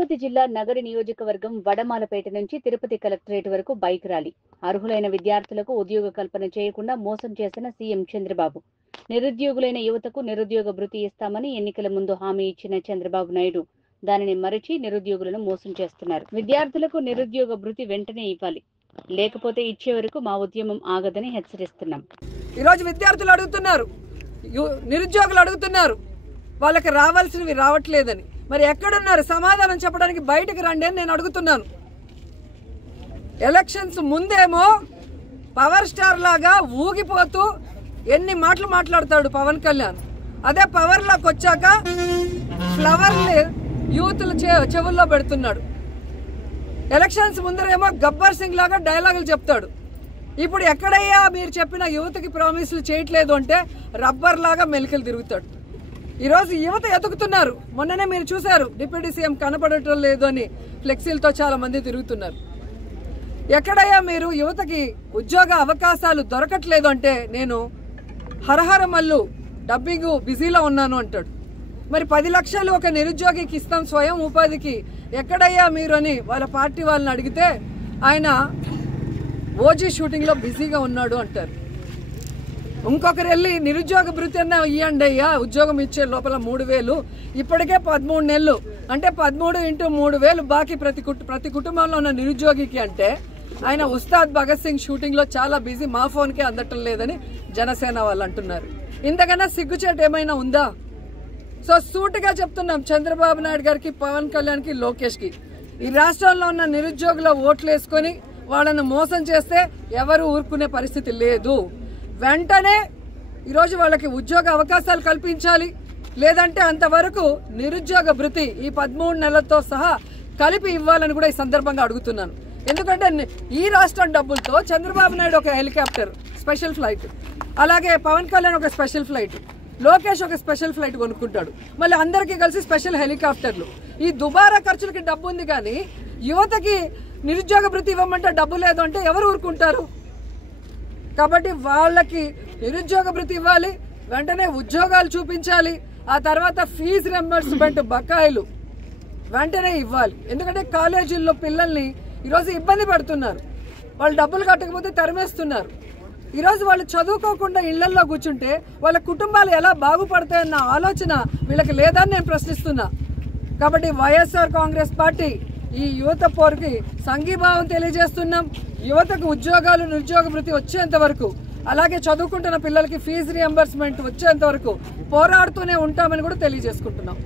తిరుపతి జిల్లా నగరి నియోజకవర్గం వడమాలపేట నుంచి తిరుపతి కలెక్టరేట్ వరకు బైక్ ర్యాలీ. అర్హులైన విద్యార్థులకు ఉద్యోగ కల్పన చేయకుండా మోసం చేసిన సీఎం చంద్రబాబు. నిరుద్యోగులైన యువతకు నిరుద్యోగ భృతి ఇస్తామని ఎన్నికల ముందు హామీ ఇచ్చిన చంద్రబాబు నాయుడు దానిని మరిచి నిరుద్యోగులను మోసం చేస్తున్నారు. విద్యార్థులకు నిరుద్యోగ భృతి వెంటనే ఇవ్వాలి, లేకపోతే ఇచ్చే వరకు మా ఉద్యమం ఆగదని హెచ్చరిస్తున్నాం. ఈ రోజు విద్యార్థులు అడుగుతున్నారు, నిరుద్యోగులు అడుగుతున్నారు, వాళ్ళకి రావాల్సినవి రావట్లేదని. మరి ఎక్కడున్నారు? సమాధానం చెప్పడానికి బయటకు రండి అని నేను అడుగుతున్నాను. ఎలక్షన్స్ ముందేమో పవర్ స్టార్ లాగా ఊగిపోతూ ఎన్ని మాటలు మాట్లాడతాడు పవన్ కళ్యాణ్. అదే పవర్ లోకి వచ్చాక ఫ్లవర్ని యూత్లు చెవుల్లో పెడుతున్నాడు. ఎలక్షన్స్ ముందరేమో గబ్బర్ సింగ్ లాగా డైలాగులు చెప్తాడు. ఇప్పుడు ఎక్కడయ్యా మీరు చెప్పిన యువతకి ప్రామిసులు చేయట్లేదు అంటే రబ్బర్ లాగా మెలికలు తిరుగుతాడు. ఈరోజు యువత ఎదుగుతున్నారు. మొన్ననే మీరు చూశారు, డిప్యూటీ సీఎం కనపడటం లేదు అని ఫ్లెక్సీలతో చాలా మంది తిరుగుతున్నారు. ఎక్కడయ్యా మీరు యువతకి ఉద్యోగ అవకాశాలు దొరకట్లేదు అంటే నేను హరహర మల్లు డబ్బింగ్ బిజీలో ఉన్నాను అంటాడు. మరి 10 లక్షలు ఒక నిరుద్యోగికి ఇస్తాం స్వయం ఉపాధికి, ఎక్కడయ్యా మీరు అని వాళ్ళ పార్టీ వాళ్ళని అడిగితే ఆయన ఓజీ షూటింగ్లో బిజీగా ఉన్నాడు అంటారు. ఇంకొకరు వెళ్ళి నిరుద్యోగ భృతి అన్న ఇవ్వండి అయ్యా, ఉద్యోగం ఇచ్చే లోపల 3000, ఇప్పటికే 13 నెలలు అంటే 13 × 3000 బాకీ ప్రతి కుటుంబంలో ఉన్న నిరుద్యోగికి అంటే ఆయన ఉస్తాద్ భగత్ సింగ్ షూటింగ్ లో చాలా బిజీ, మా ఫోన్కే అందటం లేదని జనసేన వాళ్ళు అంటున్నారు. ఇంతకన్నా సిగ్గుచేటు ఏమైనా ఉందా? సో సూటిగా చెప్తున్నాం చంద్రబాబు నాయుడు గారికి, పవన్ కళ్యాణ్ కి, లోకేష్ కి, ఈ రాష్ట్రంలో ఉన్న నిరుద్యోగుల ఓట్లు వేసుకొని వాళ్ళను మోసం చేస్తే ఎవరు ఊరుకునే పరిస్థితి లేదు. వెంటనే ఈరోజు వాళ్ళకి ఉద్యోగ అవకాశాలు కల్పించాలి, లేదంటే అంతవరకు నిరుద్యోగ భృతి ఈ 13 నెలలతో సహా కలిపి ఇవ్వాలని కూడా ఈ సందర్భంగా అడుగుతున్నాను. ఎందుకంటే ఈ రాష్ట్రం డబ్బులతో చంద్రబాబు నాయుడు ఒక హెలికాప్టర్ స్పెషల్ ఫ్లైట్, అలాగే పవన్ కళ్యాణ్ ఒక స్పెషల్ ఫ్లైట్, లోకేష్ ఒక స్పెషల్ ఫ్లైట్ కొనుక్కుంటాడు, మళ్ళీ అందరికీ కలిసి స్పెషల్ హెలికాప్టర్లు. ఈ దుబారా ఖర్చులకి డబ్బు ఉంది, కానీ యువతకి నిరుద్యోగ భృతి ఇవ్వమంటే డబ్బు లేదు అంటే ఎవరు ఊరుకుంటారు? కాబట్టి వాళ్ళకి నిరుద్యోగ భృతి ఇవ్వాలి, వెంటనే ఉద్యోగాలు చూపించాలి, ఆ తర్వాత ఫీజు రింబర్స్మెంట్ బకాయిలు వెంటనే ఇవ్వాలి. ఎందుకంటే కాలేజీల్లో పిల్లల్ని ఈరోజు ఇబ్బంది పెడుతున్నారు, వాళ్ళు డబ్బులు కట్టకపోతే తరిమేస్తున్నారు. ఈరోజు వాళ్ళు చదువుకోకుండా ఇళ్లల్లో కూర్చుంటే వాళ్ళ కుటుంబాలు ఎలా బాగుపడతాయన్న ఆలోచన వీళ్ళకి లేదని నేను ప్రశ్నిస్తున్నా. కాబట్టి వైఎస్ఆర్ కాంగ్రెస్ పార్టీ ఈ యువత పోరుకి సంఘీభావం తెలియజేస్తున్నాం. యువతకు ఉద్యోగాలు, నిరుద్యోగ భృతి వచ్చేంత వరకు, అలాగే చదువుకుంటున్న పిల్లలకి ఫీజు రియంబర్స్మెంట్ వచ్చేంత వరకు పోరాడుతూనే ఉంటామని కూడా తెలియజేసుకుంటున్నాం.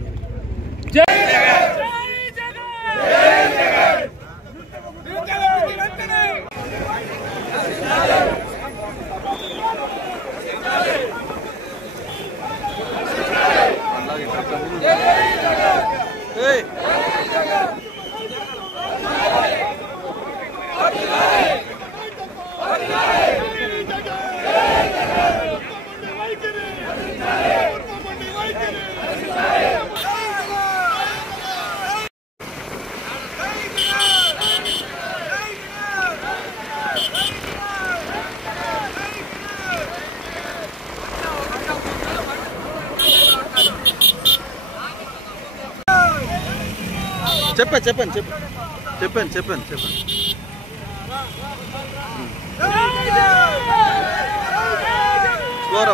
చెప్పండి స్లోరా